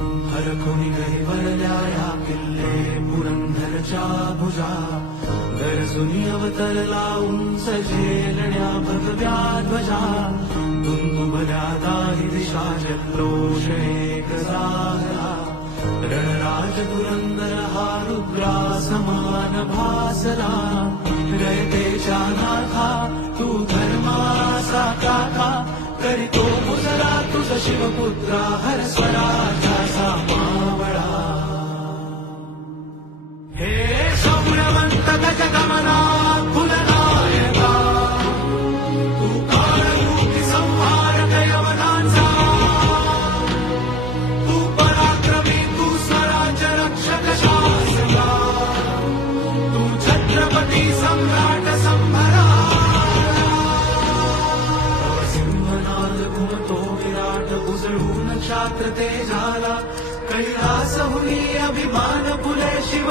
हरखुनी गहिवरल्या या किल्ले पुरंदरच्या भुजा, गरजुनी अवतरला उंच झेलण्या भगव्या ध्वजा. तुंतुबल्या दाही दिशा जल्लोष एक जागला, रणराज पुरंदर हा रुद्रा समान भासला. रयतेच्या नाथा तू धर्माचा काका, करीतो मुजरा तुझ शिवपुत्रा हर स्वराज्याचा मावळा. हे शौर्यवंत गजगमना कुलनायका, तू काळरूपी संहारक यवनांचा. तू पराक्रमी, तू स्वराज्य रक्षक शासका, तू छत्रपती सम्राट संभरा. सिंहनाद घुमतो विराट उजळून क्षात्र तेजाला, कैलास हुई अभिमान फुले शिव